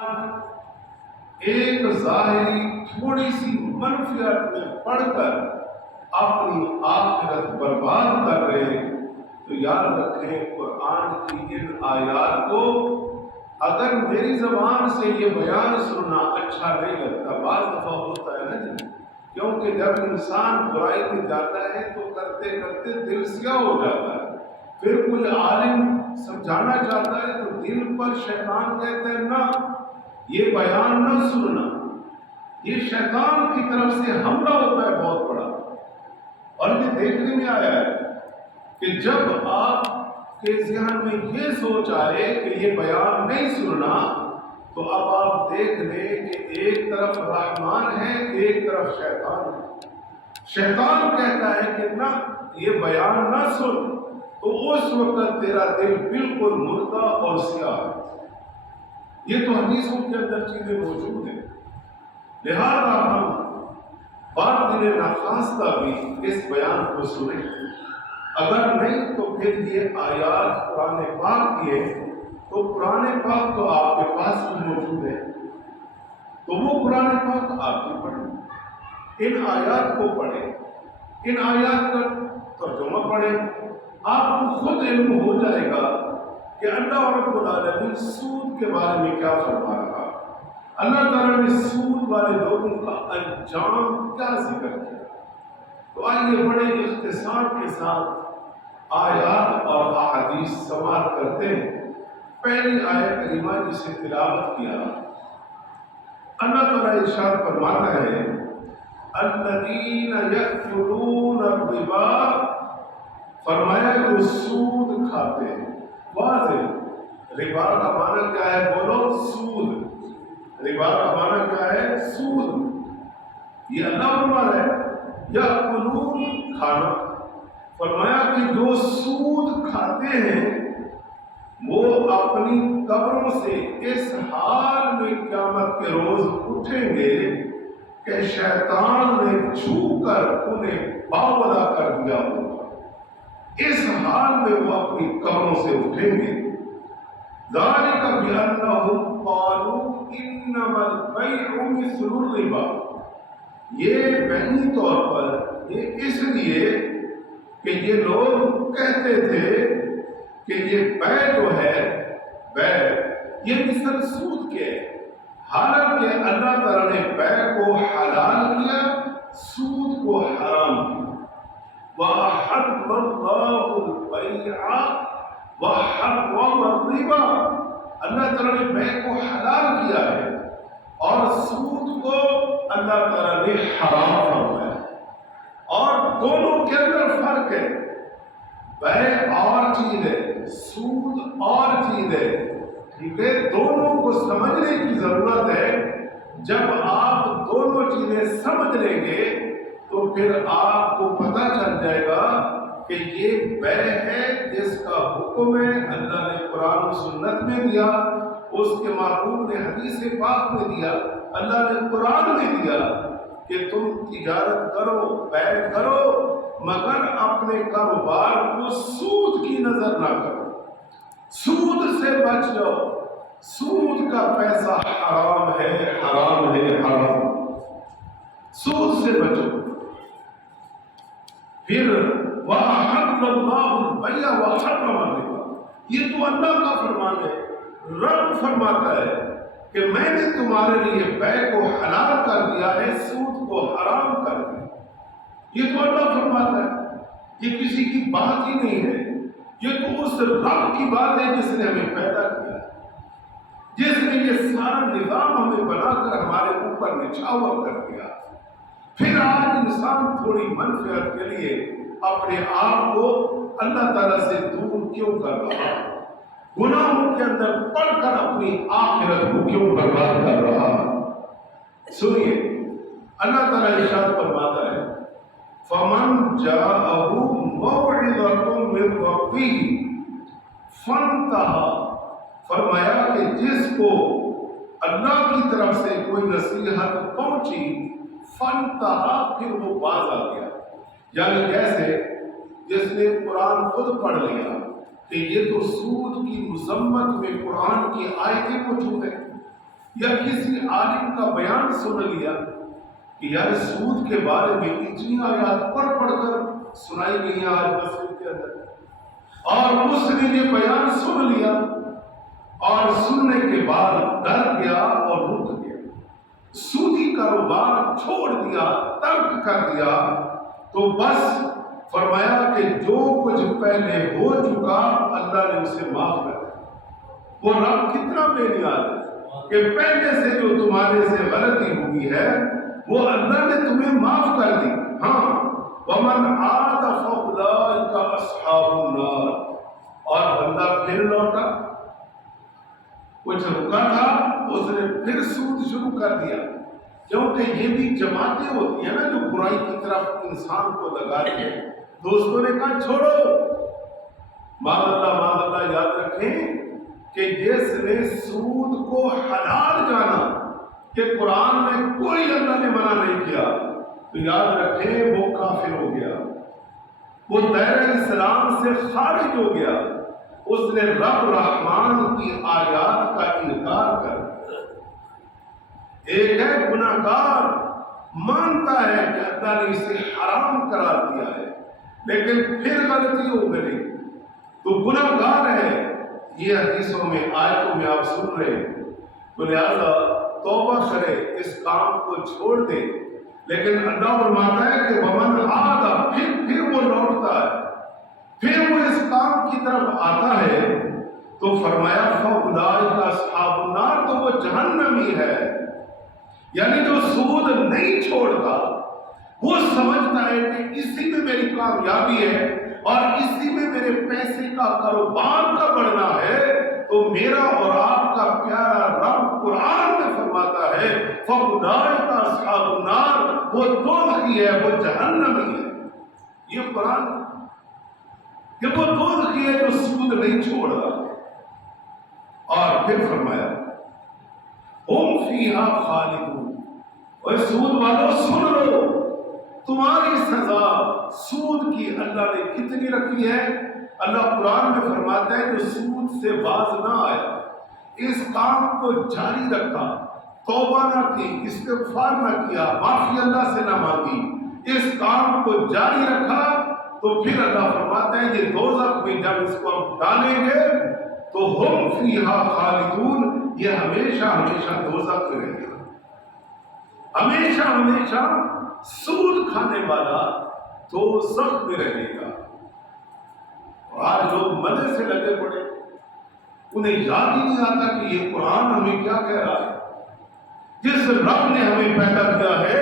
ایک ظاہری تھوڑی سی منفیت میں پڑھ کر اپنی آخرت برباد کر رہے ہیں، تو یاد رکھیں قرآن کی ان آیات کو اگر میری زبان سے یہ بیان سننا اچھا نہیں لگتا، بعض دفعہ ہوتا ہے نا جی، کیونکہ جب انسان برائی میں جاتا ہے تو کرتے کرتے دل سیاہ ہو جاتا ہے، پھر کوئی عالم سمجھانا چاہتا ہے تو دل پر شیطان کہتا ہے نہ، یہ بیان نہ سننا۔ یہ شیطان کی طرف سے حملہ ہوتا ہے بہت بڑا، اور یہ دیکھنے میں آیا ہے کہ جب آپ کے ذہن میں یہ سوچ آئے کہ یہ بیان نہیں سننا، تو اب آپ دیکھ لیں کہ ایک طرف رحمان ہے، ایک طرف شیطان ہے۔ شیطان کہتا ہے کہ نہ، یہ بیان نہ سن، تو اس وقت تیرا دل بالکل مردہ اور سیاہ ہے۔ یہ تو حدیثوں کے اندر چیزیں موجود ہیں، لہذا ہم باطل ناخواستہ بھی اس بیان کو سنیں، اگر نہیں تو پھر یہ آیات قرآن پاک کی ہے، تو قرآن پاک تو آپ کے پاس بھی موجود ہے، تو وہ قرآن پاک آپ بھی پڑھیں، ان آیات کو پڑھیں، ان آیات کا ترجمہ پڑھیں، آپ کو خود علم ہو جائے گا کہ اللہ رب العالمین سود کے بارے میں کیا فرما رہا، اللہ تعالیٰ نے سود والے لوگوں کا انجام کیا ذکر کیا۔ تو آئیے بڑے اختصار کے ساتھ آیات اور احادیث سماعت کرتے ہیں۔ پہلی آیت کریمہ جسے تلاوت کیا، اللہ تعالیٰ ارشاد فرماتا ہے الذین یأکلون الربا، فرمایا جو سود کھاتے ہیں۔ واضح ربا کا معنی کیا ہے؟ بولو سود۔ ربا کا معنی کیا ہے؟ سود۔ یہ اللہ فرما رہا ہے یأکلون کھانا، فرمایا کہ جو سود کھاتے ہیں وہ اپنی قبروں سے اس حال میں قیامت کے روز اٹھیں گے کہ شیطان نے چھو کر انہیں باولا کر دیا ہوگا، اس حال میں وہ اپنی قبروں سے اٹھیں گے۔ ذالک بأنہم قالوا انما البیع مثل الربا، یہ بہنی طور پر یہ اس لیے کہ یہ لوگ کہتے تھے کہ یہ بیع جو ہے، بیع یہ مثل سود کے، حالانکہ اللہ تعالیٰ نے بیع کو حلال کیا، سود کو حرام کیا۔ وَأَحَلَّ اللَّهُ الْبَيْعَ وَحَرَّمَ الرِّبَا، اللہ تعالیٰ نے بیع کو حلال کیا ہے اور سود کو اللہ تعالیٰ نے حرام فرمایا، اور دونوں کے اندر فرق ہے۔ بیع اور چیز ہے، سود اور چیز ہے، ٹھیک ہے؟ دونوں کو سمجھنے کی ضرورت ہے۔ جب آپ دونوں چیزیں سمجھ لیں گے تو پھر آپ کو پتہ چل جائے گا کہ یہ بیع ہے جس کا حکم ہے اللہ نے قرآن و سنت میں دیا، اس کے محبوب نے حدیث پاک میں دیا، اللہ نے قرآن میں دیا کہ تم تجارت کرو، بیع کرو، مگر اپنے کاروبار کو سود کی نظر نہ کرو، سود سے بچ جاؤ، سود کا پیسہ حرام ہے، حرام ہے، حرام، سود سے بچو۔ پھر وَأَحَلَّ اللَّهُ الْبَيْعَ وَحَرَّمَ الرِّبَا، یہ تو اللہ کا فرمان ہے، رب فرماتا ہے کہ میں نے تمہارے لیے بیع کو حلال کر دیا ہے، سود کو حرام کر دیا۔ یہ تو اللہ فرماتا ہے، یہ کسی کی بات ہی نہیں ہے، یہ تو اس رب کی بات ہے جس نے ہمیں پیدا کیا، جس نے یہ سارا نظام ہمیں بنا کر ہمارے اوپر نچھاور کر دیا۔ پھر آج انسان تھوڑی منفعت کے لیے اپنے آپ کو اللہ تعالیٰ سے دور کیوں کر رہا، گناہوں کے اندر پڑھ کر اپنی آخرت کو کیوں برباد کر رہا؟ سنیے اللہ تعالیٰ ارشاد فرماتا ہے فَمَنْ جَاءَهُ مَوْعِظَةٌ مِّن رَّبِّهِ فَانْتَهَىٰ، فرمایا کہ جس کو اللہ کی طرف سے کوئی نصیحت پہنچی، فَانْتَهَىٰ، پھر وہ باز آ گیا، یعنی جیسے جس نے قرآن خود پڑھ لیا کہ یہ تو سود کی مذمت میں قرآن کی آیتیں موجود ہیں، یا کسی عالم کا بیان سن لیا کہ یار سود کے بارے میں اتنی آیات پڑھ پڑھ کر سنائی گئی ہیں آج مسجد کے اندر، اور اس نے یہ بیان سن لیا اور سننے کے بعد ڈر گیا اور رک گیا، سودی کاروبار چھوڑ دیا، ترک کر دیا، تو بس فرمایا کہ جو کچھ پہلے ہو چکا اللہ نے اسے معاف کر دیا۔ وہ رب کتنا بے نیاز ہے کہ پہلے سے جو تمہارے سے غلطی ہوئی ہے وہ اللہ نے تمہیں معاف کر دی۔ ہاں، وَمَنْ عَادَ فَأُولَٰئِكَ أَصْحَابُ النَّارِ، اور بندہ پھر لوٹا، کچھ رکا تھا اس نے پھر سود شروع کر دیا، کیونکہ یہ بھی جماعتیں ہوتی ہیں نا جو برائی کی طرف انسان کو لگاتی ہیں۔ دوستوں نے کہا چھوڑو، معاذ اللہ یاد رکھیں کہ جس نے سود کو حلال جانا کہ قرآن میں کوئی اللہ نے منع نہیں کیا، تو یاد رکھیں وہ کافر ہو گیا، وہ دائرہ اسلام سے خارج ہو گیا، اس نے رب رحمان کی آیات کا انکار کر دیا۔ ایک ہے گناہگار، مانتا ہے کہ اللہ نے اسے حرام قرار دیا ہے لیکن پھر غلطی ہو گئی تو گناہگار ہے۔ یہ حدیثوں میں آیتوں میں آپ سن رہے ہیں، تو لہذا توبہ کرے، اس کام کو چھوڑ دے، لیکن اللہ فرماتا ہے کہ ومن عاد، پھر وہ لوٹتا ہے، پھر وہ اس کام کی طرف آتا ہے، تو فرمایا فَأُولَٰئِكَ أَصْحَابُ النَّارِ، تو وہ جہنمی ہے۔ یعنی جو سود نہیں چھوڑتا وہ سمجھتا ہے کہ اسی میں میری کامیابی ہے اور اسی میں میرے پیسے کا کاروبار کا بڑھنا ہے، تو میرا اور آپ کا پیارا رب قرآن میں فرماتا ہے فَأُولَٰئِكَ أَصْحَابُ النَّارِ، وہ دوزخی ہے، وہ جہنمی ہے۔ یہ قرآن کہ وہ دوزخی ہے جو سود نہیں چھوڑ رہا۔ اور پھر فرمایا ہم فیہا خالدون، اور سود والوں سن لو، تمہاری سزا سود کی اللہ نے کتنی رکھی ہے۔ اللہ قرآن میں فرماتا ہے جو سود سے باز نہ آیا، اس کام کو جاری رکھا، توبہ نہ کی، استغفار نہ کیا، معافی اللہ سے نہ مانگی، اس کام کو جاری رکھا، تو پھر اللہ فرماتا ہے یہ دوزخ میں جب اس کو ہم ڈالیں گے تو ہم فیہا خالدون، یہ ہمیشہ ہمیشہ دوزخ میں رہے گا، ہمیشہ ہمیشہ سود کھانے والا دوزخ میں رہے گا۔ اور آج لوگ مزے سے لگے پڑے، انہیں یاد ہی نہیں آتا کہ یہ قرآن ہمیں کیا کہہ رہا ہے۔ جس رب نے ہمیں پیدا کیا ہے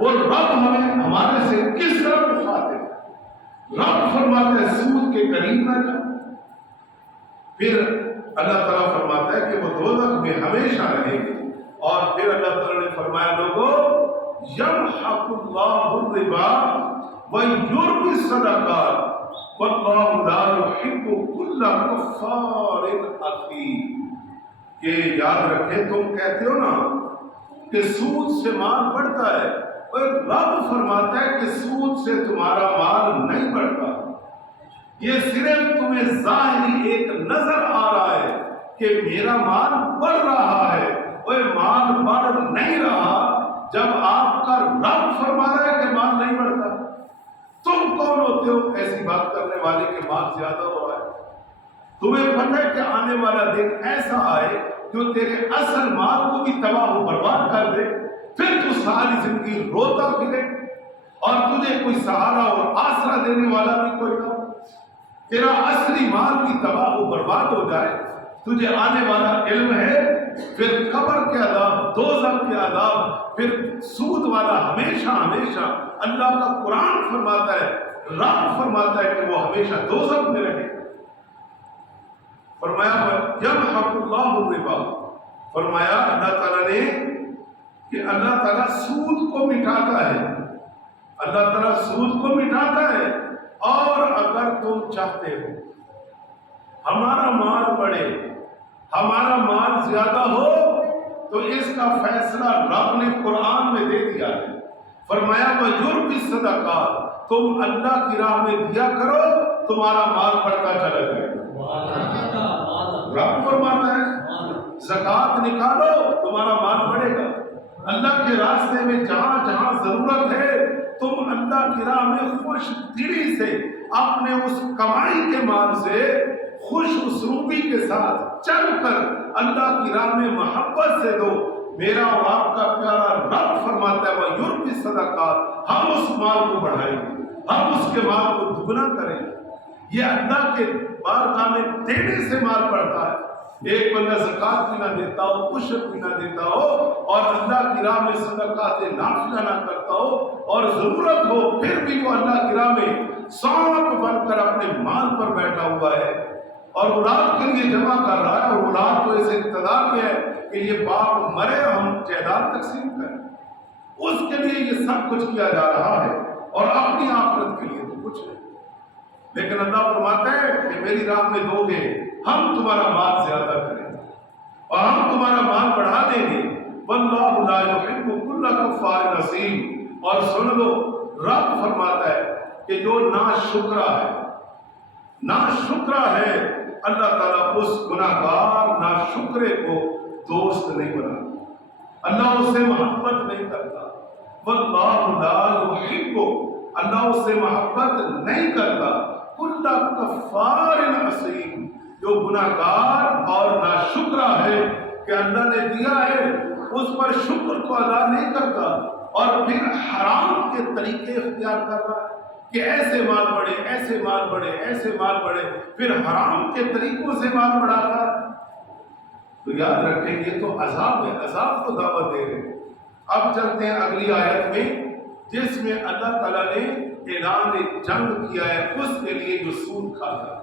وہ رب ہمیں ہمارے سے کس طرح مخاطب ہے۔ رب فرماتا ہے سود کے قریب نہ جاؤ، پھر اللہ تعالیٰ فرماتا ہے کہ وہ دوزخ میں ہمیشہ رہیں گے، اور پھر اللہ تعالیٰ نے فرمایا لوگوں یمحق اللہ الربا ویربی الصدقات واللہ لا یحب کل کفار اثیم، کہ یاد رکھیں تم کہتے ہو نا کہ سود سے مال بڑھتا ہے، اور رب فرماتا ہے کہ سود سے تمہارا مال نہیں بڑھتا، یہ صرف تمہیں ظاہری ایک نظر آ رہا ہے کہ میرا مال بڑھ رہا ہے، اور مال بڑھ نہیں رہا جب آپ کا رب فرما رہا ہے کہ مال نہیں بڑھتا۔ تم کون ہوتے ہو ایسی بات کرنے والے کہ مال زیادہ ہو رہا ہے؟ تمہیں پتہ ہے کہ آنے والا دن ایسا آئے جو تیرے اصل مال کو بھی تباہ و برباد کر دے، پھر تو ساری زندگی روتا پھرے اور تجھے کوئی سہارا اور آسرا دینے والا بھی کوئی نہ، تیرا اصلی مال بھی تباہ و برباد ہو جائے، تجھے آنے والا علم ہے، پھر قبر کے عذاب، دوزخ کے عذاب، پھر سود والا ہمیشہ ہمیشہ، اللہ کا قرآن فرماتا ہے، رب فرماتا ہے کہ وہ ہمیشہ دوزخ میں رہے۔ فرمایا یمحق اللہ الربا، فرمایا اللہ تعالیٰ نے کہ اللہ تعالیٰ سود کو مٹاتا ہے، اللہ تعالیٰ سود کو مٹاتا ہے، اور اگر تم چاہتے ہو ہمارا مال بڑھے، ہمارا مال زیادہ ہو، تو اس کا فیصلہ رب نے قرآن میں دے دیا ہے۔ فرمایا وَيُرْبِي الصَّدَقَاتِ، تم اللہ کی راہ میں دیا کرو، تمہارا مال بڑھتا چلا جائے گا۔ رب فرماتا ہے زکات نکالو تمہارا مال بڑھے گا. اللہ کے راستے میں جہاں جہاں ضرورت ہے تم اللہ کی راہ میں خوش دلی سے اپنے اس کمائی کے مال سے خوش اسلوبی کے ساتھ چل کر اللہ کی راہ میں محبت سے دو. میرا اور آپ کا پیارا رب فرماتا ہے وَيُرْبِ الصَّدَقَاتِ، ہم اس مال کو بڑھائیں گے، ہم اس کے مال کو دگنا کریں گے. یہ اللہ کے بارگاہ میں دینے سے مال بڑھتا ہے. ایک بندہ زکات بھی نہ دیتا ہو، عشر بھی نہ دیتا ہو اور اللہ کی راہ میں صدقات نافلہ نہ کرتا ہو اور ضرورت ہو پھر بھی وہ اللہ کی راہ میں سانپ بن کر اپنے مال پر بیٹھا ہوا ہے اور اولاد کے لیے جمع کر رہا ہے، اور اولاد تو ایسے اقتدار میں ہے کہ یہ باپ مرے ہم جائیداد تقسیم کریں، اس کے لیے یہ سب کچھ کیا جا رہا ہے اور اپنی آخرت کے لیے تو کچھ نہیں. لیکن اللہ فرماتا ہے کہ میری راہ میں دو گے ہم تمہارا مال زیادہ کریں گے اور ہم تمہارا مال بڑھا دیں گے. واللہ لا یحب کل کفار نثیم. اور سن لو رب فرماتا ہے کہ جو ناشکرا ہے اللہ تعالیٰ اس گناہگار ناشکرے کو دوست نہیں بناتا، اللہ اس سے محبت نہیں کرتا. واللہ لا یحب، اللہ اس سے محبت نہیں کرتا کل کفار نثیم، جو گناہگار اور ناشکرا ہے کہ اللہ نے دیا ہے اس پر شکر کو ادا نہیں کرتا اور پھر حرام کے طریقے اختیار کر رہا ہے کہ ایسے مال بڑھے، ایسے مال بڑھے، ایسے مال بڑھے، پھر حرام کے طریقوں سے مال بڑھاتا ہے. تو یاد رکھیں یہ تو عذاب ہے، عذاب کو دعوت دے رہے ہیں. اب چلتے ہیں اگلی آیت میں جس میں اللہ تعالیٰ نے اعلان جنگ کیا ہے اس کے لیے جو سود کھاتا ہے.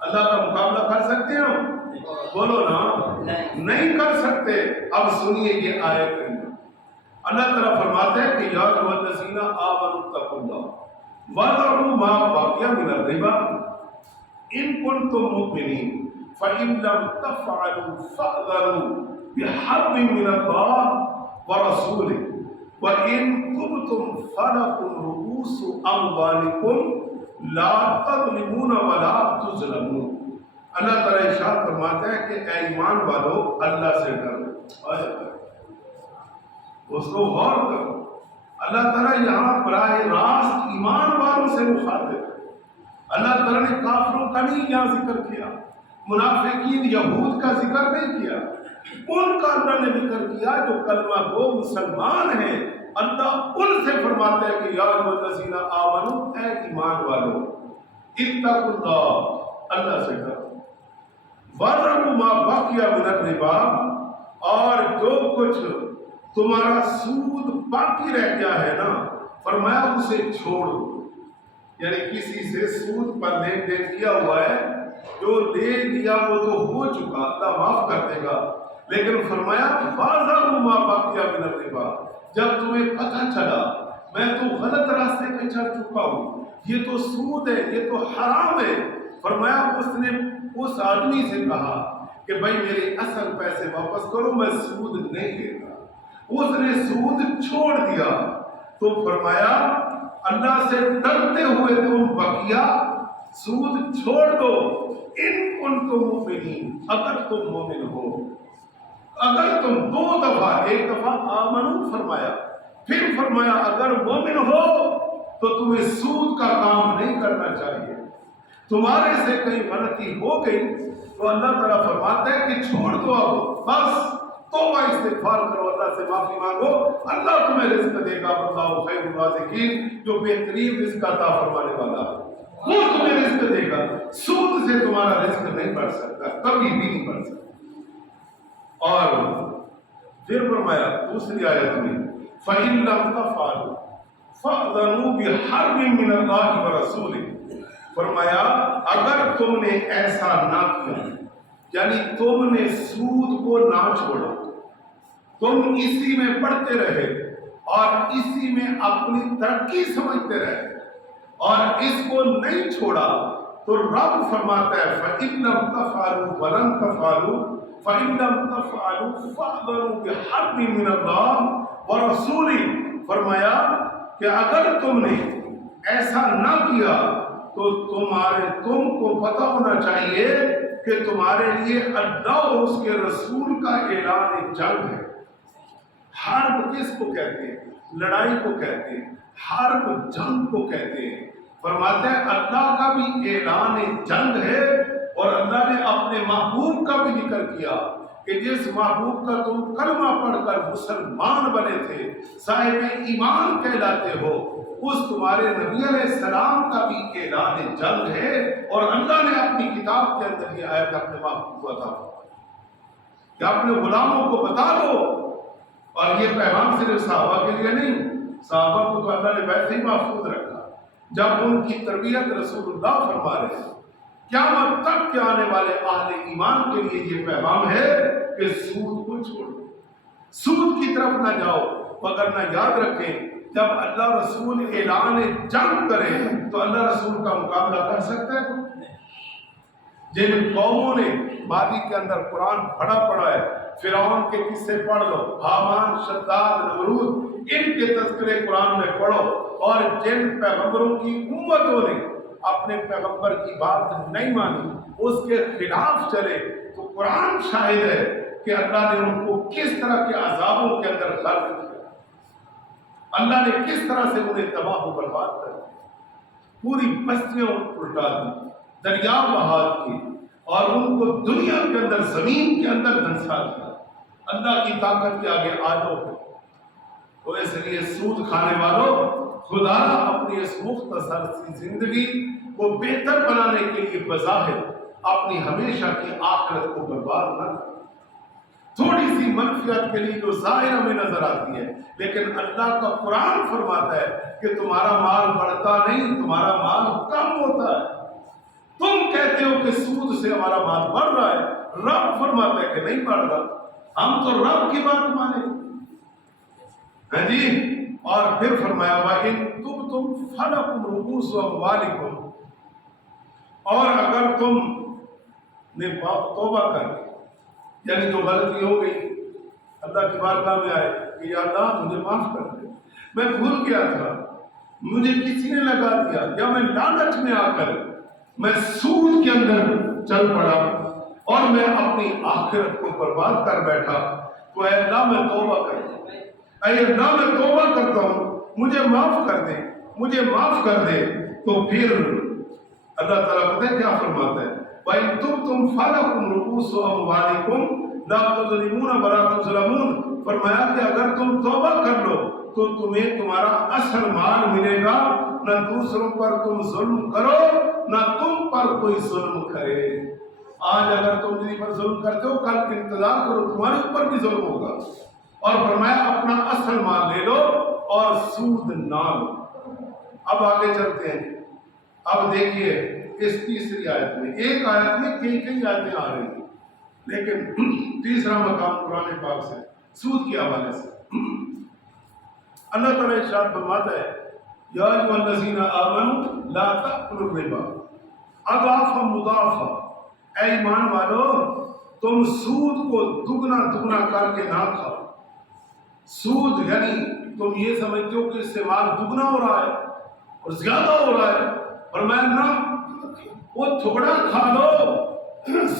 اللہ کا مقابلہ کر سکتے ہیں ہم؟ بولو نا، نہیں کر سکتے. اب سنیے یہ آیت کریمہ. اللہ تعالیٰ فرماتا ہے کہ یا ایھا الذین آمنوا اتقوا اللہ وذروا ما بقی من الربا ان کنتم مؤمنین فإن لم تفعلوا فأذنوا بحرب من الله ورسوله وإن تبتم فلكم رؤوس أموالكم لا تظلمون ولا تظلمون. اللہ تعالیٰ ارشاد فرماتا ہے کہ اے ایمان والو اللہ سے ڈرو. اس کو غور کرو. اللہ تعالیٰ یہاں براہ راست ایمان والوں سے مخاطب ہے. اللہ تعالیٰ نے کافروں کا نہیں یہاں ذکر کیا، منافقین یہود کا ذکر نہیں کیا، ان کا اللہ نے ذکر کیا جو کلمہ گو مسلمان ہیں. اللہ ان سے فرماتا ہے کہ یا ایھا الذین آمنوا، اے ایمان والو اتقوا اللہ، اللہ سے ڈرو. وذروا ما بقی من الربا، اور جو کچھ تمہارا سود باقی رہ گیا ہے نا فرمایا اسے چھوڑ دو. یعنی کسی سے سود پر لین دین کیا ہوا ہے، جو لے لیا وہ تو ہو چکا، اللہ معاف کر دے گا. لیکن فرمایا وذروا ما بقی من الربا، جب تمہیں پتہ چلا میں تو غلط راستے پہ چل چکا ہوں، یہ تو سود ہے، یہ تو حرام ہے، فرمایا اس نے اس آدمی سے کہا کہ بھائی میرے اصل پیسے واپس کرو، میں سود نہیں لیتا. اس نے سود چھوڑ دیا. تو فرمایا اللہ سے ڈرتے ہوئے تم بقیہ سود چھوڑ دو. ان کنتم مؤمنین، اگر تم مومن ہو. اگر تم دو دفعہ، ایک دفعہ آمنو فرمایا، پھر فرمایا اگر مومن ہو تو تمہیں سود کا کام نہیں کرنا چاہیے. تمہارے سے کہیں غلطی ہو گئی تو اللہ تعالیٰ فرماتا ہے کہ چھوڑ دو، اب بس توبہ استغفار کرو، اللہ سے معافی مانگو، اللہ تمہیں رزق دے گا. واللہ خیر الرازقین، جو بہترین رزق عطا فرمانے والا ہے وہ تمہیں رزق دے گا. سود سے تمہارا رزق نہیں بڑھ سکتا، کبھی بھی نہیں بڑھ سکتا. اور پھر فرمایا دوسری آیت میں فَإِن لَمْ تَفْعَلُوا فَأْذَنُوا بِحَرْبٍ مِّنَ اللَّهِ وَرَسُولِهِ. فرمایا اگر تم نے ایسا نہ کیا، یعنی تم نے سود کو نہ چھوڑا، تم اسی میں پڑھتے رہے اور اسی میں اپنی ترقی سمجھتے رہے اور اس کو نہیں چھوڑا، تو رب فرماتا ہے فَإِن لَمْ تَفْعَلُوا وَلَن تَفْعَلُوا فَإِن لَمْ تَفْعَلُوا فَأْذَنُوا بِحَرْبٍ مِّنَ اللَّهِ وَرَسُولِهِ. فرمایا کہ اگر تم نے ایسا نہ کیا تو تم کو پتہ ہونا چاہیے کہ تمہارے لیے اللہ اور اس کے رسول کا اعلان جنگ ہے۔ حرب کس کو کہتے ہیں؟ لڑائی کو کہتے ہیں، حرب جنگ کو کہتے ہیں۔ فرماتے ہیں اللہ کا بھی اعلان جنگ ہے، اور اللہ نے اپنے محبوب کا بھی ذکر کیا کہ جس محبوب کا تم کلمہ پڑھ کر مسلمان بنے تھے، صاحب ایمان کہلاتے ہو، اس تمہارے نبی علیہ السلام کا بھی اعلان جنگ ہے، اور اللہ نے اپنی کتاب کے اندر یہ آیت اپنے محبوب کو عطا کہ اپنے غلاموں کو بتا دو۔ اور یہ پیغام صرف صحابہ کے لیے نہیں، صحابہ کو تو اللہ نے ویسے ہی محفوظ رکھا، جب ان کی تربیت رسول اللہ فرما رہے ہیں۔ قیامت تک کے آنے والے اہل ایمان کے لیے یہ پیغام ہے کہ سود کو چھوڑو، سود کی طرف نہ جاؤ، مگر نہ یاد رکھیں جب اللہ رسول اعلان جنگ کرے تو اللہ رسول کا مقابلہ کر سکتا ہے؟ جن قوموں نے ماضی کے اندر قرآن پڑھا ہے، فرعون کے قصے پڑھ لو، حامان، شداد، نمرود، ان کے تذکرے قرآن میں پڑھو، اور جن پیغمبروں کی امتوں نے اپنے پیغمبر کی بات نہیں مانی، اس کے خلاف چلے، تو قرآن شاہد ہے کہ اللہ نے ان کو کس طرح کے عذابوں کے اندر غرق کیا، اللہ نے کس طرح سے انہیں تباہ و برباد کر دیا، پوری بستیاں الٹا دی، دریا بہا دیے، اور ان کو دنیا کے اندر، زمین کے اندر دھنسا دیا۔ اللہ کی طاقت کے آگے آ جاؤ۔ تو اس لیے سود کھانے والوں، خدا اپنی اس مختصر سی زندگی کو بہتر بنانے کے لیے بظاہر اپنی ہمیشہ کی آخرت کو برباد نہ کرو۔ تھوڑی سی منفیت کے لیے جو ظاہر ہمیں نظر آتی ہے، لیکن اللہ کا قرآن فرماتا ہے کہ تمہارا مال بڑھتا نہیں، تمہارا مال کم ہوتا ہے۔ تم کہتے ہو کہ سود سے ہمارا مال بڑھ رہا ہے، رب فرماتا ہے کہ نہیں بڑھ رہا، ہم تو رب کی بات مانیں۔ ہاں جی، اور پھر فرمایا وَإِن تُبْتُمْ فَلَكُمْ رُءُوسُ أَمْوَالِكُمْ، اور اگر تم نے توبہ کر دی، یعنی جو غلطی ہو گئی، اللہ کی بارگاہ میں آئے کہ یا اللہ مجھے معاف کر دے، میں بھول گیا تھا، مجھے کسی نے لگا دیا، یا میں لالچ میں آ کر میں سود کے اندر چل پڑا اور میں اپنی آخرت کو برباد کر بیٹھا، تو اے اللہ میں توبہ کر دوں، اے اللہ میں توبہ کرتا ہوں، مجھے معاف کر دے، مجھے معاف کر دے۔ تو پھر اللہ تعالیٰ پتہ ہے کیا فرماتا ہے؟ وَإِن تُبْتُمْ فَلَكُمْ رُءُوسُ أَمْوَالِكُمْ لَا تُظْلِمُونَ وَلَا تُظْلَمُونَ، فرمایا کہ اگر تم توبہ کر لو تو تمہیں تمہارا اصل مال ملے گا، نہ دوسروں پر تم ظلم کرو، نہ تم پر کوئی ظلم کرے۔ آج اگر تم کسی پر ظلم کرتے ہو، کل انتظار کرو تمہارے اوپر بھی ظلم ہوگا۔ اور فرمایا اپنا اصل مال لے لو اور سود نہ لو۔ اب آگے چلتے ہیں، اب دیکھیے اس تیسری آیت میں، ایک آیت میں کئی آیتیں آ رہی ہیں، لیکن تیسرا مقام قرآن پاک سے سود کے حوالے سے اللہ تعالیٰ ارشاد فرماتا ہے یا ایھا الذین آمنوا لا تأکلوا الربا اضعافا مضاعفا، اے ایمان والو تم سود کو دگنا کر کے نہ کھاؤ۔ سود یعنی تم یہ سمجھتے ہو کہ اس سے مال دگنا ہو رہا ہے اور زیادہ ہو رہا ہے، اور میں نہ وہ تھوڑا کھا لو،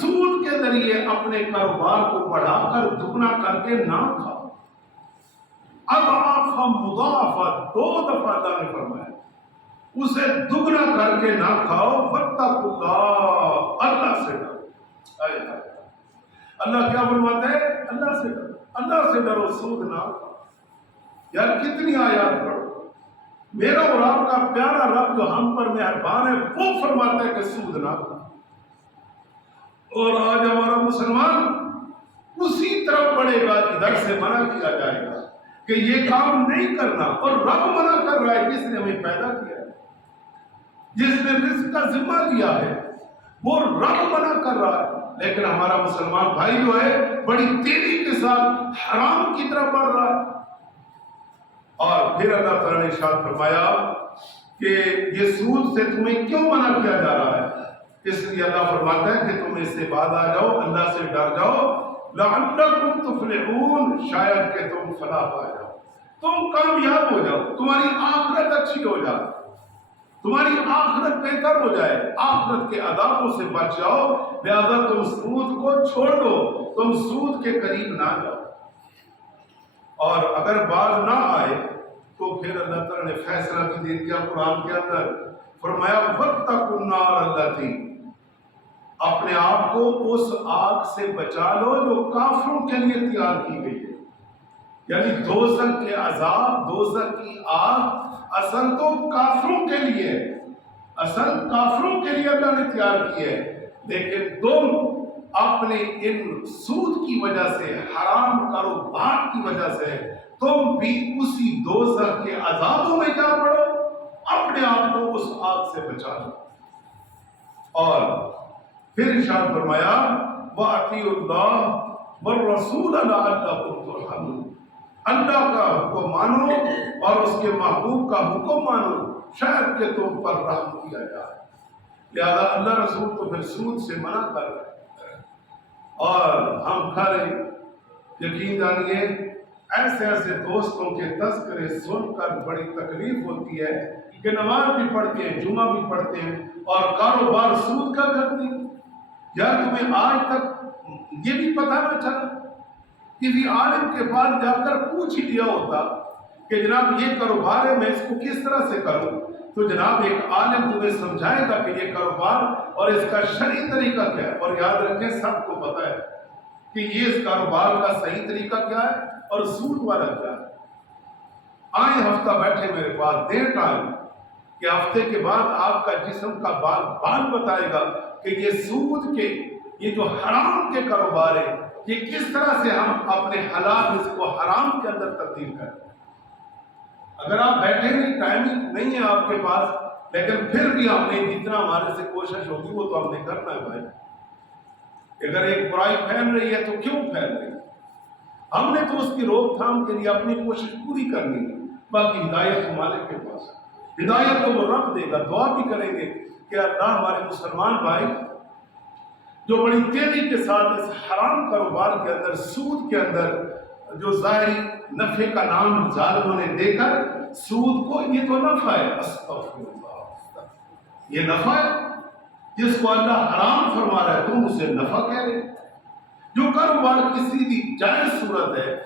سود کے ذریعے اپنے کاروبار کو بڑھا کر دگنا کر کے نہ کھاؤ۔ اضعافا مضاعفا، 2 دفعہ اللہ نے فرمایا اسے دگنا کر کے نہ کھاؤ۔ واتقوا اللہ، اللہ سے ڈرو۔ اللہ کیا فرماتا ہے؟ اللہ سے ڈرو، اللہ سے ڈرو، سود نہ کھاؤ۔ یار کتنی آیات پڑھو، میرا اور آپ کا پیارا رب جو ہم پر مہربان ہے وہ فرماتا ہے کہ سود نہ کھاؤ، اور آج ہمارا مسلمان اسی طرف بڑھے گا ادھر سے منع کیا جائے گا کہ یہ کام نہیں کرنا، اور رب منع کر رہا ہے جس نے ہمیں پیدا کیا ہے، جس نے رزق کا ذمہ لیا ہے، وہ رب منع کر رہا ہے، لیکن ہمارا مسلمان بھائی جو ہے بڑی تیزی کے ساتھ حرام کی طرف بڑھ رہا ہے۔ اور پھر اللہ تعالیٰ نے ارشاد فرمایا کہ یہ سود سے تمہیں کیوں منع کیا جا رہا ہے؟ اس لیے اللہ فرماتا ہے کہ تم اس سے بعد آ جاؤ، اللہ سے ڈر جاؤ، لعلکم تفلحون، شاید کہ تم فلاح پا جاؤ، تم کامیاب ہو جاؤ، تمہاری آخرت اچھی ہو جائے۔ تمہاری آخرت بہتر ہو جائے، آخرت کے عذابوں سے بچ جاؤ، لہذا تم سود کو چھوڑ دو، تم سود کے قریب نہ جاؤ۔ اور اگر باز نہ آئے تو پھر اللہ تعالیٰ نے فیصلہ بھی دے دیا قرآن کے اندر، فرمایا وَاتَّقُوا النَّارَ الَّتِي، اپنے آپ کو اس آگ سے بچا لو جو کافروں کے لیے تیار کی گئی ہے۔ یعنی دوزخ کے عذاب، دوزخ کی آگ اصل تو کافروں کے لیے، اصل کافروں کے لیے اللہ نے تیار کی ہے، لیکن تم اپنے ان سود کی وجہ سے، حرام کاروبار کی وجہ سے تم بھی اسی دوزخ کے عذابوں میں جا پڑو، اپنے آپ کو اس آگ سے بچا لو۔ اور پھر ارشاد فرمایا وَأَطِیعُوا اللَّهَ وَالرَّسُولَ لَعَلَّکُمْ تُرْحَمُونَ، اللہ کا حکم مانو اور اس کے محبوب کا حکم مانو، شاید کہ تم پر رحم کیا جائے۔ لہذا اللہ رسول تو پھر سود سے منع کر رہے ہیں، اور ہم کھڑے یقین جانیے ایسے ایسے دوستوں کے تذکرے سن کر بڑی تکلیف ہوتی ہے کہ نماز بھی پڑھتے ہیں، جمعہ بھی پڑھتے ہیں اور کاروبار سود کا کرتے ہیں۔ یار تمہیں آج تک یہ بھی پتہ نہ چلا، کسی عالم کے پاس جا کر پوچھ ہی لیا ہوتا کہ جناب یہ کاروبار ہے، میں اس کو کس طرح سے کروں، تو جناب ایک عالم تمہیں سمجھائے گا کہ یہ کاروبار اور اس کا شرعی طریقہ کیا ہے۔ اور یاد رکھیں سب کو پتہ ہے کہ یہ اس کاروبار کا صحیح طریقہ کیا ہے اور سود والا کیا ہے۔ آئیں ہفتہ بیٹھے میرے پاس، دیر ٹائم کہ ہفتے کے بعد آپ کا جسم کا بال بتائے گا کہ یہ سود کے، یہ جو حرام کے کاروبار ہے، یہ کس طرح سے ہم اپنے حلال اس کو حرام کے اندر تبدیل کریں۔ اگر آپ بیٹھے نہیں، ٹائم نہیں ہے آپ کے پاس، لیکن پھر بھی ہم نے جتنا ہمارے سے کوشش ہوگی وہ تو ہم نے کرنا ہے بھائی۔ اگر ایک برائی پھیل رہی ہے تو کیوں پھیل رہی ہے، ہم نے تو اس کی روک تھام کے لیے اپنی کوشش پوری کرنی ہے، باقی ہدایت مالک کے پاس ہے، ہدایت تو وہ رب دے گا۔ دعا بھی کریں گے کہ اللہ ہمارے مسلمان بھائی جو بڑی تیزی کے ساتھ اس حرام کاروبار کے اندر، سود کے اندر جو ظاہری نفع کا نام ظالموں نے دے کر سود کو، یہ تو نفع ہے، استغفر اللہ، یہ نفع ہے جس کو اللہ حرام فرما رہا ہے، تم اسے نفع کہہ رہے۔ جو کاروبار کی سیدھی جائز صورت ہے،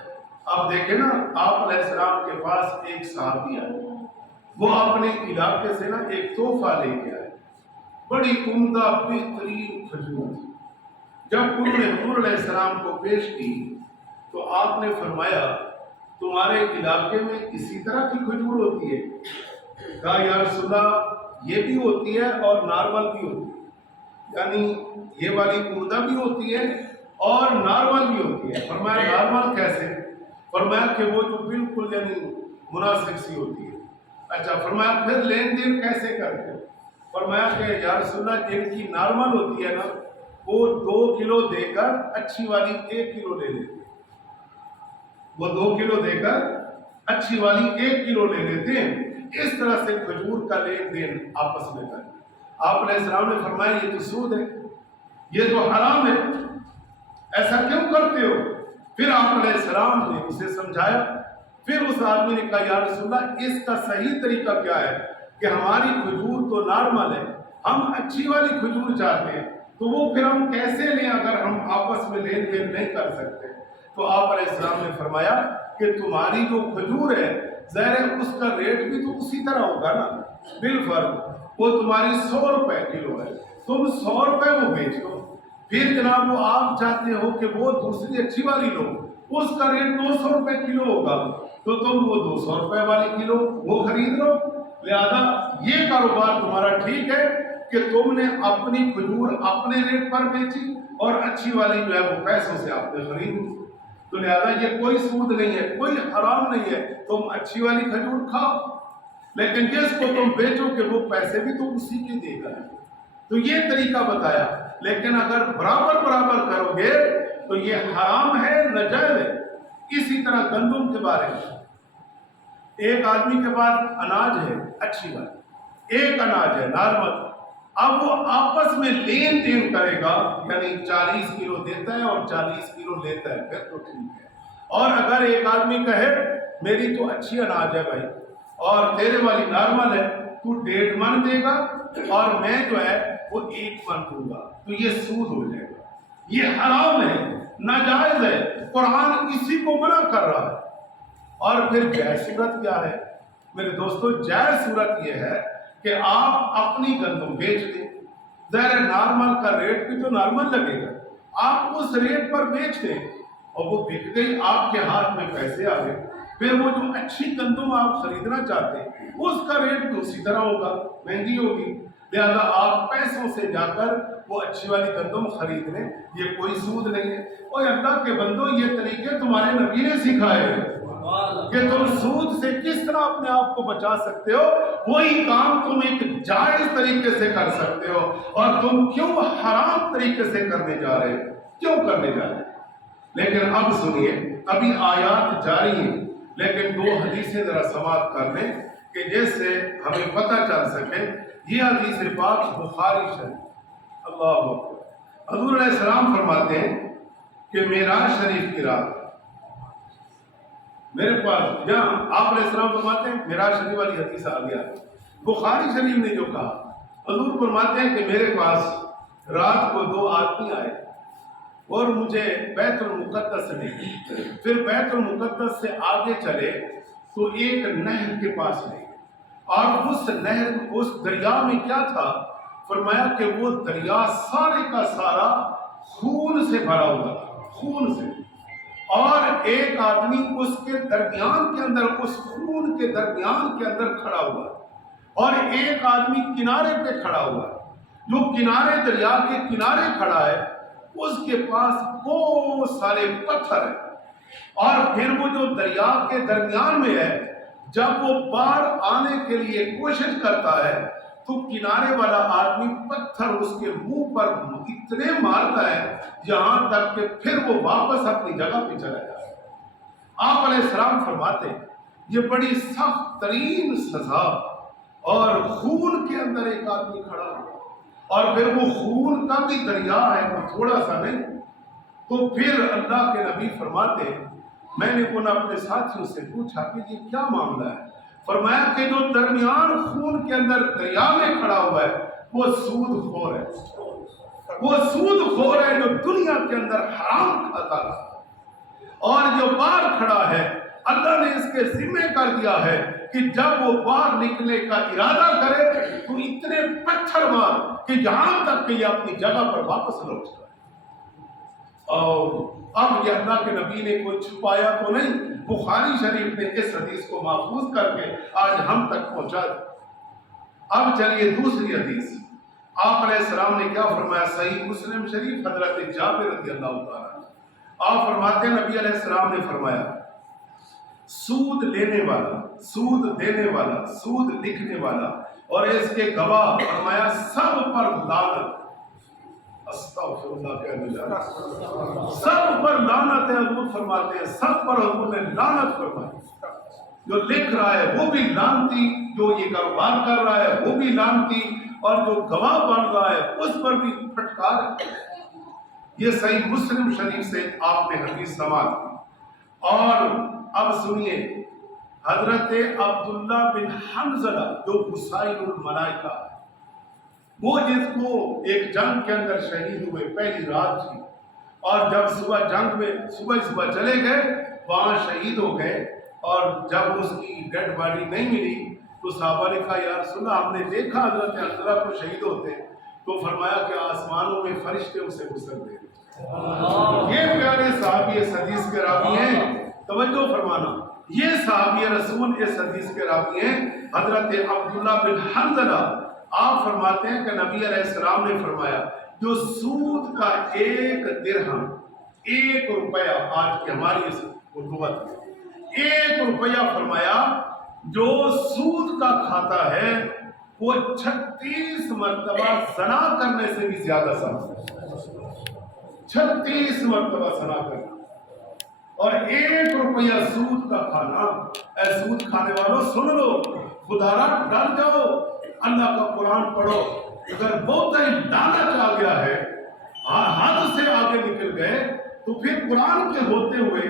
آپ دیکھیں نا، آپ علیہ السلام کے پاس ایک صحابی آئے، وہ اپنے علاقے سے نا ایک تحفہ لے کے آئے، بڑی عمدہ بہترین کھجور تھی۔ جب انہوں نے حضور علیہ السلام کو پیش کی تو آپ نے فرمایا تمہارے علاقے میں اسی طرح کی کھجور ہوتی ہے؟ کہا یا رسول اللہ یہ بھی ہوتی ہے اور نارمل بھی ہوتی ہے، یعنی یہ والی عمدہ بھی ہوتی ہے اور نارمل بھی ہوتی ہے۔ فرمایا نارمل کیسے؟ فرمایا کہ وہ جو بالکل یعنی مناسب سی ہوتی ہے۔ اچھا، فرمایا پھر لین دین کیسے کرتے؟ فرمایا کہ یا رسول اللہ جن کی نارمل ہوتی ہے نا، وہ 2 کلو دے کر اچھی والی 1 کلو لے لیتے، وہ 2 کلو دے کر اچھی والی 1 کلو لے لیتے ہیں۔ اس طرح سے کھجور کا لین دین آپس میں کریں۔ آپ علیہ السلام نے فرمایا یہ تو سود ہے، یہ تو حرام ہے، ایسا کیوں کرتے ہو؟ پھر آپ علیہ السلام نے اسے سمجھایا۔ پھر اس آدمی نے کہا یا رسول اللہ اس کا صحیح طریقہ کیا ہے کہ ہماری کھجور تو نارمل ہے، ہم اچھی والی کھجور چاہتے ہیں، تو وہ پھر ہم کیسے لیں اگر ہم آپس میں لین دین نہیں کر سکتے؟ تو آپ علیہ السلام نے فرمایا کہ تمہاری جو کھجور ہے ظاہر ہے اس کا ریٹ بھی تو اسی طرح ہوگا نا، بالفرق وہ تمہاری 100 روپے کلو ہے، تم 100 روپے وہ بیچ دو، پھر جناب وہ آپ چاہتے ہو کہ وہ دوسری اچھی والی لو، اس کا ریٹ 200 روپے کلو ہوگا، تو تم وہ 200 روپے والی کلو وہ خرید لو۔ لہذا یہ کاروبار تمہارا ٹھیک ہے کہ تم نے اپنی کھجور اپنے ریٹ پر بیچی اور اچھی والی جو ہے وہ پیسوں سے آپ نے خریدی، تو لہذا یہ کوئی سود نہیں ہے، کوئی حرام نہیں ہے، تم اچھی والی کھجور کھاؤ، لیکن جس کو تم بیچو کہ وہ پیسے بھی تو اسی کے دے گا۔ تو یہ طریقہ بتایا، لیکن اگر برابر کرو گے تو یہ حرام ہے، ناجائز ہے۔ اسی طرح گندم کے بارے میں، ایک آدمی کے پاس اناج ہے اچھی والی، ایک اناج ہے نارمل، اب وہ آپس میں لین دین کرے گا، یعنی 40 کلو دیتا ہے اور 40 کلو لیتا ہے، پھر تو ٹھیک ہے۔ اور اگر ایک آدمی کہے میری تو اچھی اناج ہے بھائی اور تیرے والی نارمل ہے، تو 1.5 من دے گا اور میں جو ہے وہ 1 من دوں گا، تو یہ سود ہو جائے گا، یہ حرام ہے، ناجائز ہے، قرآن اسی کو منع کر رہا ہے۔ اور پھر جائز صورت کیا ہے میرے دوستو؟ جائز صورت یہ ہے کہ آپ اپنی گندم بیچ دیں، ظاہر نارمل کا ریٹ بھی تو نارمل لگے گا، آپ اس ریٹ پر بیچ دیں اور وہ بک گئی، آپ کے ہاتھ میں پیسے آ گئے، پھر وہ جو اچھی گندم آپ خریدنا چاہتے ہیں اس کا ریٹ بھی اسی طرح ہوگا، مہنگی ہوگی، لہذا آپ پیسوں سے جا کر وہ اچھی والی گندم خرید لیں، یہ کوئی سود نہیں ہے۔ اور اللہ کے بندو، یہ طریقے تمہارے نبی نے سکھائے ہیں کہ تم سود سے کس طرح اپنے آپ کو بچا سکتے ہو، وہی کام تم ایک جائز طریقے سے کر سکتے ہو، اور تم کیوں حرام طریقے سے کرنے جا رہے ہو، کیوں کرنے جا رہے ہیں؟ لیکن اب سنیے، ابھی آیات جاری ہیں، لیکن 2 حدیثیں ذرا سماعت کر لیں کہ جیسے ہمیں پتہ چل سکے۔ یہ حدیث پاک بخاری شریف، اللہ اکبر، حضور علیہ السلام فرماتے ہیں کہ معراج شریف کی رات میرے پاس، جہاں آپ علیہ السلام فرماتے ہیں، معراج شریف والی حدیث آ گیا، بخاری شریف نے جو کہا، حضور فرماتے ہیں کہ میرے پاس رات کو 2 آدمی آئے اور مجھے بیت المقدس لے گئے، پھر بیت المقدس سے آگے چلے تو ایک نہر کے پاس لے گئے، اور اس نہر، اس دریا میں کیا تھا؟ فرمایا کہ وہ دریا سارے کا سارا خون سے بھرا ہوا تھا، خون سے، اور ایک آدمی اس کے درمیان کے اندر، اس خون کے درمیان کے اندر کھڑا ہوا ہے، اور ایک آدمی کنارے پہ کھڑا ہوا ہے، جو کنارے، دریا کے کنارے کھڑا ہے، اس کے پاس بہت سارے پتھر ہیں، اور پھر وہ جو دریا کے درمیان میں ہے، جب وہ پار آنے کے لیے کوشش کرتا ہے تو کنارے والا آدمی پتھر اس کے منہ پر اتنے مارتا ہے یہاں تک کہ پھر وہ واپس اپنی جگہ پہ چلا جاتا ہے۔ آپ علیہ السلام فرماتے ہیں یہ بڑی سخت ترین سزا، اور خون کے اندر ایک آدمی کھڑا ہوا، اور پھر وہ خون کا بھی دریا ہے، وہ تھوڑا سا نہیں۔ تو پھر اللہ کے نبی فرماتے ہیں، میں نے ان اپنے ساتھیوں سے پوچھا کہ یہ کیا معاملہ ہے؟ فرمایا کہ جو درمیان خون کے اندر دریا میں کھڑا ہوا ہے وہ سود خور ہے، وہ سود خور ہے جو دنیا کے اندر حرام کھاتا ہے، اور جو باہر کھڑا ہے اللہ نے اس کے ذمہ کر دیا ہے کہ جب وہ باہر نکلنے کا ارادہ کرے تو اتنے پتھر مار کہ جہاں تک کہ یہ اپنی جگہ پر واپس لوٹ جائے۔ اور اب یہ اللہ کے نبی نے کوئی چھپایا تو نہیں، بخاری شریف نے اس حدیث کو محفوظ کر کے آج ہم تک پہنچا دیا۔ اب چلیے دوسری حدیث، آپ علیہ السلام نے کیا فرمایا؟ صحیح مسلم شریف، حضرت جابر رضی اللہ تعالیٰ، آپ فرماتے ہیں نبی علیہ السلام نے فرمایا، سود لینے والا، سود دینے والا، سود لکھنے والا اور اس کے گواہ، فرمایا سب پر لعنت، استغفر اللہ، کہنے جا رہا، سب پر لعنت ہے۔ حضور فرماتے ہیں سب پر حضور نے لعنت فرمائی، جو لکھ رہا ہے وہ بھی لعنتی، جو یہ کاروبار کر رہا ہے وہ بھی لعنتی، اور جو گواہ بن رہا ہے اس پر بھی پھٹکار ہے۔ یہ صحیح مسلم شریف سے آپ نے حدیث سماعت کی۔ اور اب سنیے، حضرت عبداللہ بن حنظلہ جو حسین الملائکہ ہے، وہ جس کو ایک جنگ کے اندر شہید ہوئے، پہلی رات تھی، اور جب صبح جنگ میں صبح چلے گئے وہاں شہید ہو گئے، اور جب اس کی ڈیڈ باڈی نہیں ملی تو صحابہ نے کہا یا رسول اللہ، ہم نے دیکھا حضرت حنظلہ کو شہید ہوتے، تو فرمایا کہ آسمانوں میں فرشتے اسے غسل دے رہے۔ یہ پیارے صحابی اس حدیث کے راوی ہیں، توجہ فرمانا، یہ صحابی رسول اس حدیث کے راوی ہیں حضرت عبداللہ بن حنظلہ۔ آپ فرماتے ہیں کہ نبی علیہ السلام نے فرمایا جو سود کا 1 درہم، 1 روپیہ، آج کی ہماری اس اردوت میں 1 روپیہ، فرمایا جو سود کا کھاتا ہے وہ 36 مرتبہ زنا کرنے سے بھی زیادہ ثواب ہے، 36 مرتبہ زنا کرنا، اور 1 روپیہ سود کا کھانا۔ اے سود کھانے والوں سن لو، خدا را ڈر جاؤ، اللہ کا قرآن پڑھو، اگر بہت ہی لعنت آ گیا ہے، حد سے آگے نکل گئے، تو پھر قرآن کے ہوتے ہوئے،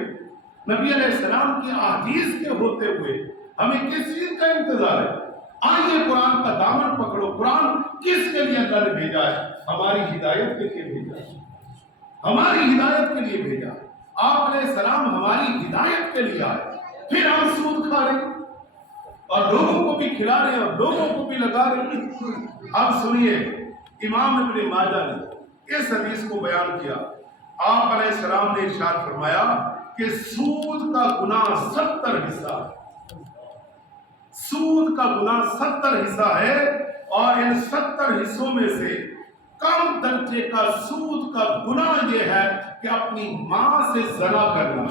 نبی علیہ السلام کی احادیث کے ہوتے ہوئے ہمیں کس چیز کا انتظار ہے؟ آئیے قرآن کا دامن پکڑو. قرآن کس کے لیے اللہ نے بھیجا ہے؟ ہماری ہدایت کے لیے بھیجا ہے. ہماری ہدایت کے لیے بھیجا. آپ علیہ السلام ہماری ہدایت کے لیے آئے. پھر ہم سود کھا رہے ہیں اور لوگوں کو بھی کھلا رہے ہیں اور لوگوں کو بھی لگا رہے ہیں. اب سنیے, امام ابن ماجہ نے اس حدیث کو بیان کیا. آپ علیہ السلام نے ارشاد فرمایا کہ سود کا گناہ 70 حصہ ہے. سود کا گناہ 70 حصہ ہے, اور ان 70 حصوں میں سے کم درجے کا سود کا گناہ یہ ہے کہ اپنی ماں سے زنا کرنا.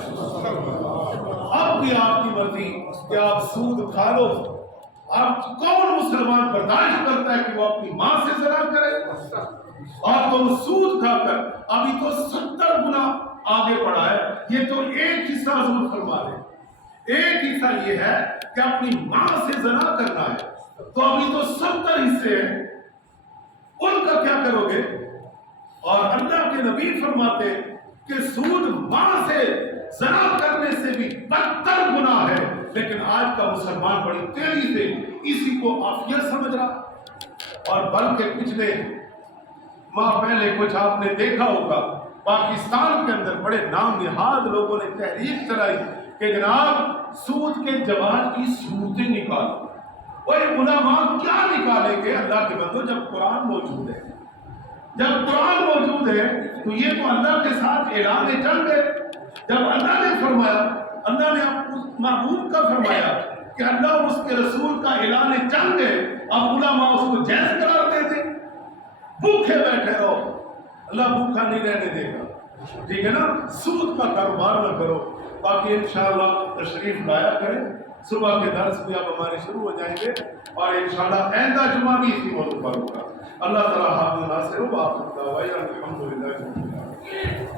اب بھی آپ کی مرضی کہ آپ سود کھا لو. اب کون مسلمان برداشت کرتا ہے کہ وہ اپنی ماں سے زنا کرے؟ اور تم سود کھا کر ابھی تو 70 گنا آگے بڑھا ہے. یہ تو ایک حصہ حضور فرما رہے. ایک حصہ یہ ہے کہ اپنی ماں سے زنا کرنا ہے, تو ابھی تو 70 حصے ہیں, ان کا کیا کرو گے؟ اور اللہ کے نبی فرماتے کہ سود ماں سے زنا کرنے سے بھی بدتر گناہ ہے. لیکن آج کا مسلمان بڑی تیزی سے اسی کو عافیت سمجھ رہا. اور بلکہ پچھلے ماہ پہلے کچھ آپ نے دیکھا ہوگا, پاکستان کے اندر بڑے نام نہاد لوگوں نے تحریک چلائی کہ جناب سود کے جواز کی صورتیں نکالو. وہی علماء کیا نکالیں گے اللہ کے بندو جب قرآن موجود ہے؟ جب قرآن موجود ہے تو یہ تو اللہ کے ساتھ اعلان جنگ ہے. جب اللہ نے فرمایا, اللہ نے اس محبوب کا فرمایا کہ اللہ اور اس کے رسول کا اعلان جنگ ہے, اب علماء اس کو جائز قرار دے دیں. بھوکے بیٹھے رہو, اللہ بھوکا نہیں رہنے دے گا. ٹھیک ہے نا, سود کا کاروبار نہ کرو. باقی انشاءاللہ تشریف لایا کریں. صبح کے درس بھی اب ہمارے شروع ہو جائیں گے, اور انشاءاللہ آئندہ جمعہ بھی اسی موضوع پر ہوگا. اللہ تعالیٰ حافظ ناصر و آخر دعوانا الحمدللہ.